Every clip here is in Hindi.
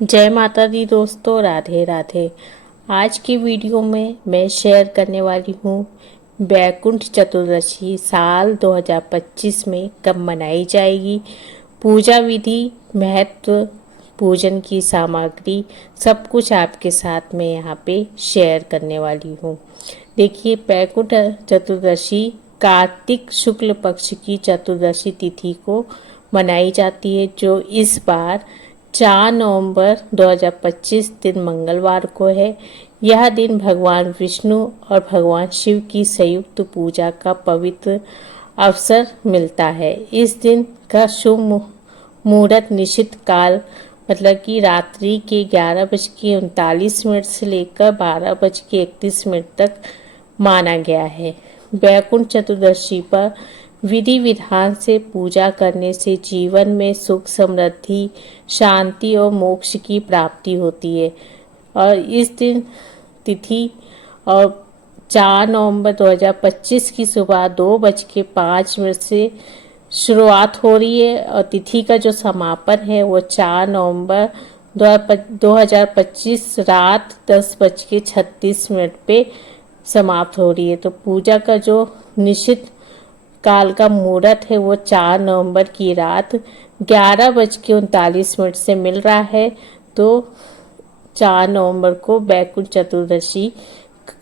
जय माता दी दोस्तों, राधे राधे। आज की वीडियो में मैं शेयर करने वाली हूँ वैकुंठ चतुर्दशी साल 2025 में कब मनाई जाएगी। पूजा विधि, महत्व, पूजन की सामग्री, सब कुछ आपके साथ में यहाँ पे शेयर करने वाली हूँ। देखिए, वैकुंठ चतुर्दशी कार्तिक शुक्ल पक्ष की चतुर्दशी तिथि को मनाई जाती है, जो इस बार 4 नवंबर 2025 दिन मंगलवार को है। यह दिन भगवान विष्णु और भगवान शिव की संयुक्त पूजा का पवित्र अवसर मिलता है। इस दिन का शुभ मुहूर्त निश्चित काल मतलब कि रात्रि के 11:39 से लेकर 12:31 तक माना गया है। वैकुंठ चतुर्दशी पर विधि विधान से पूजा करने से जीवन में सुख, समृद्धि, शांति और मोक्ष की प्राप्ति होती है। और इस दिन तिथि और 4 नवंबर 2025 की सुबह 2:05 से शुरुआत हो रही है और तिथि का जो समापन है वो 4 नवंबर 2025 रात 10:36 पे समाप्त हो रही है। तो पूजा का जो निश्चित काल का मुहूर्त है वो 4 नवंबर की रात 11:39 से मिल रहा है। तो 4 नवंबर को वैकुंठ चतुर्दशी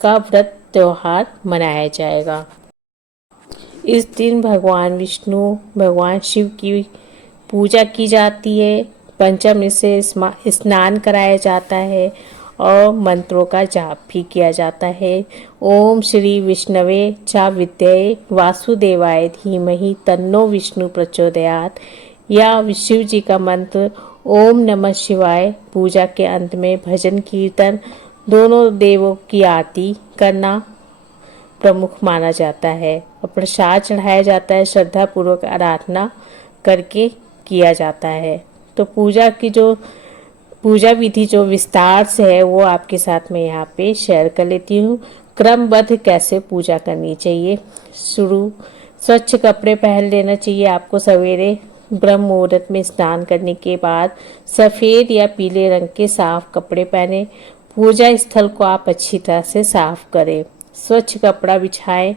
का व्रत त्योहार मनाया जाएगा। इस दिन भगवान विष्णु, भगवान शिव की पूजा की जाती है। पंचमी से स्नान कराया जाता है और मंत्रों का जाप भी किया जाता है। ओम श्री विष्णवे च विद्महे वासुदेवाय धीमहि तन्नो विष्णु प्रचोदयात्। या शिव जी का मंत्र ओम नमः शिवाय। पूजा के अंत में भजन कीर्तन, दोनों देवों की आरती करना प्रमुख माना जाता है और प्रसाद चढ़ाया जाता है। श्रद्धा पूर्वक आराधना करके किया जाता है। तो पूजा विधि जो विस्तार से है वो आपके साथ में यहाँ पे शेयर कर लेती हूँ। क्रमबद्ध कैसे पूजा करनी चाहिए। स्वच्छ कपड़े पहन लेना चाहिए आपको। सवेरे ब्रह्म मुहूर्त में स्नान करने के बाद सफ़ेद या पीले रंग के साफ कपड़े पहने। पूजा स्थल को आप अच्छी तरह से साफ करें। स्वच्छ कपड़ा बिछाएं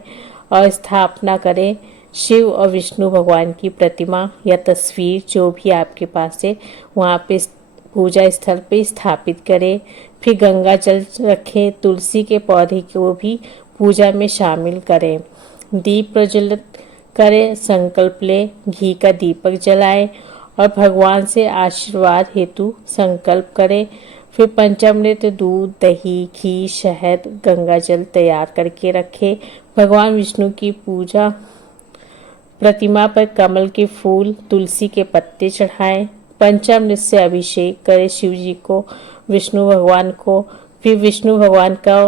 और स्थापना करें। शिव और विष्णु भगवान की प्रतिमा या तस्वीर जो भी आपके पास है वहाँ पे पूजा स्थल पे स्थापित करें। फिर गंगा जल रखें। तुलसी के पौधे को भी पूजा में शामिल करें। दीप प्रज्वलित करें। संकल्प लें। घी का दीपक जलाएं और भगवान से आशीर्वाद हेतु संकल्प करें। फिर पंचामृत, दूध, दही, घी, शहद, गंगा जल तैयार करके रखें। भगवान विष्णु की पूजा प्रतिमा पर कमल के फूल, तुलसी के पत्ते चढ़ाएं। पंचामृत से अभिषेक करें शिव जी को, विष्णु भगवान को। फिर विष्णु भगवान का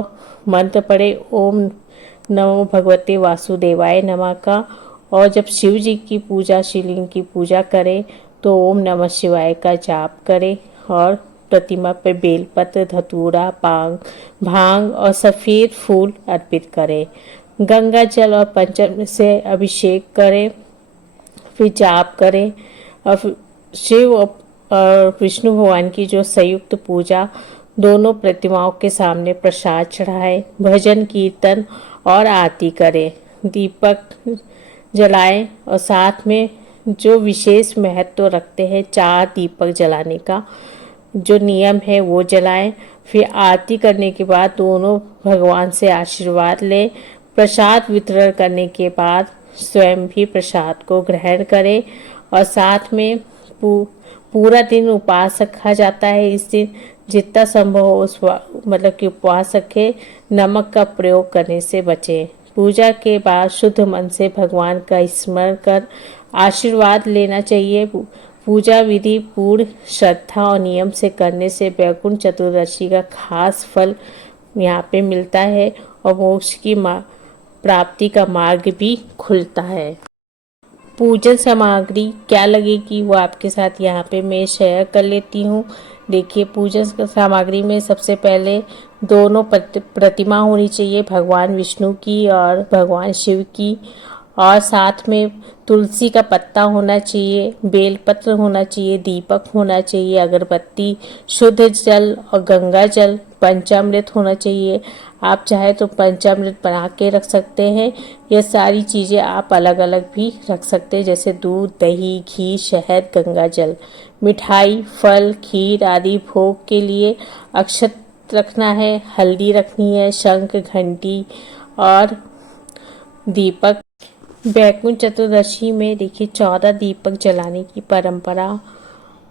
मंत्र पढ़े ओम नमो भगवते वासुदेवाय नमः का। और जब शिव जी की पूजा, शिवलिंग की पूजा करें तो ओम नमः शिवाय का जाप करें और प्रतिमा पर बेलपत्र, धतूरा, भांग और सफ़ेद फूल अर्पित करें। गंगा जल और पंचामृत से अभिषेक करें। फिर जाप करें और शिव और विष्णु भगवान की जो संयुक्त पूजा, दोनों प्रतिमाओं के सामने प्रसाद चढ़ाएं। भजन कीर्तन और आरती करें। दीपक जलाएं और साथ में जो विशेष महत्व रखते हैं 4 दीपक जलाने का जो नियम है वो जलाएं। फिर आरती करने के बाद दोनों भगवान से आशीर्वाद लें। प्रसाद वितरण करने के बाद स्वयं भी प्रसाद को ग्रहण करें और साथ में पूरा दिन उपवास रखा जाता है। इस दिन जितना संभव हो मतलब कि उपवास रखें। नमक का प्रयोग करने से बचें। पूजा के बाद शुद्ध मन से भगवान का स्मरण कर आशीर्वाद लेना चाहिए। पूजा विधि पूर्ण श्रद्धा और नियम से करने से वैकुंठ चतुर्दशी का खास फल यहाँ पे मिलता है और मोक्ष की प्राप्ति का मार्ग भी खुलता है। पूजन सामग्री क्या लगेगी वो आपके साथ यहाँ पे मैं शेयर कर लेती हूँ। देखिए, पूजन सामग्री में सबसे पहले दोनों प्रतिमा होनी चाहिए, भगवान विष्णु की और भगवान शिव की। और साथ में तुलसी का पत्ता होना चाहिए, बेलपत्र होना चाहिए, दीपक होना चाहिए, अगरबत्ती, शुद्ध जल और गंगा जल, पंचामृत होना चाहिए। आप चाहे तो पंचामृत बना के रख सकते हैं। ये सारी चीज़ें आप अलग अलग भी रख सकते हैं, जैसे दूध, दही, घी, शहद, गंगा जल, मिठाई, फल, खीर आदि भोग के लिए। अक्षत रखना है, हल्दी रखनी है, शंख, घंटी और दीपक। बैकुंठ चतुर्दशी में देखिए 14 दीपक जलाने की परंपरा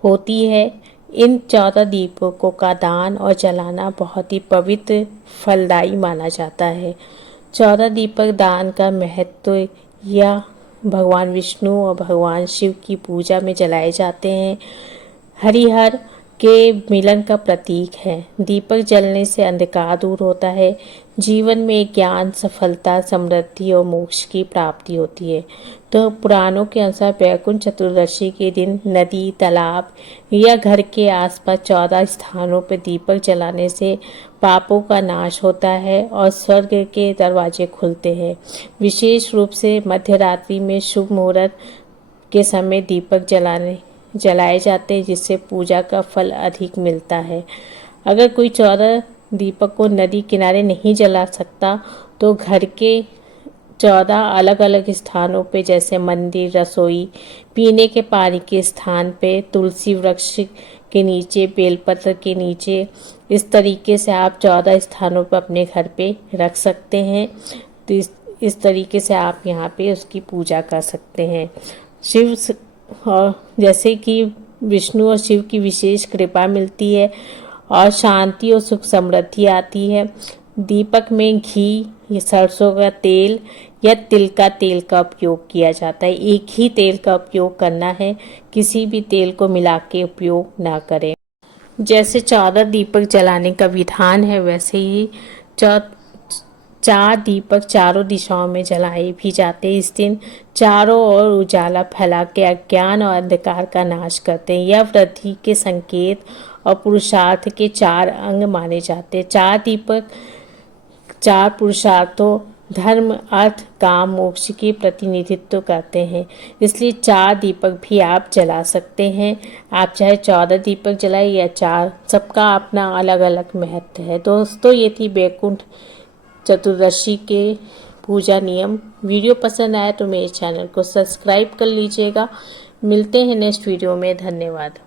होती है। इन 14 दीपकों का दान और जलाना बहुत ही पवित्र फलदायी माना जाता है। 14 दीपक दान का महत्व यह भगवान विष्णु और भगवान शिव की पूजा में जलाए जाते हैं। हरिहर के मिलन का प्रतीक है। दीपक जलने से अंधकार दूर होता है, जीवन में ज्ञान, सफलता, समृद्धि और मोक्ष की प्राप्ति होती है। तो पुराणों के अनुसार बैकुंठ चतुर्दशी के दिन नदी, तालाब या घर के आसपास 14 स्थानों पर दीपक जलाने से पापों का नाश होता है और स्वर्ग के दरवाजे खुलते हैं। विशेष रूप से मध्य रात्रि में शुभ मुहूर्त के समय दीपक जलाए जाते हैं, जिससे पूजा का फल अधिक मिलता है। अगर कोई 14 दीपक को नदी किनारे नहीं जला सकता तो घर के 14 अलग अलग स्थानों पे, जैसे मंदिर, रसोई, पीने के पानी के स्थान पे, तुलसी वृक्ष के नीचे, बेलपत्र के नीचे, इस तरीके से आप 14 स्थानों पर अपने घर पे रख सकते हैं। तो इस तरीके से आप यहाँ पे उसकी पूजा कर सकते हैं। शिव और जैसे कि विष्णु और शिव की विशेष कृपा मिलती है और शांति और सुख समृद्धि आती है। दीपक में घी या सरसों का तेल या तिल का तेल का उपयोग किया जाता है। एक ही तेल का उपयोग करना है, किसी भी तेल को मिला के उपयोग ना करें। जैसे 14 दीपक जलाने का विधान है, वैसे ही 4 दीपक चारों दिशाओं में जलाए भी जाते हैं। इस दिन चारों ओर उजाला फैला के अज्ञान और अंधकार का नाश करते हैं। यह वृद्धि के संकेत और पुरुषार्थ के 4 अंग माने जाते हैं। 4 दीपक 4 पुरुषार्थों धर्म, अर्थ, काम, मोक्ष की प्रतिनिधित्व करते हैं, इसलिए 4 दीपक भी आप जला सकते हैं। आप चाहे 14 दीपक जलाए या 4, सबका अपना अलग अलग महत्व है। दोस्तों, ये थी बैकुंठ चतुर्दशी के पूजा नियम। वीडियो पसंद आया तो मेरे चैनल को सब्सक्राइब कर लीजिएगा। मिलते हैं नेक्स्ट वीडियो में। धन्यवाद।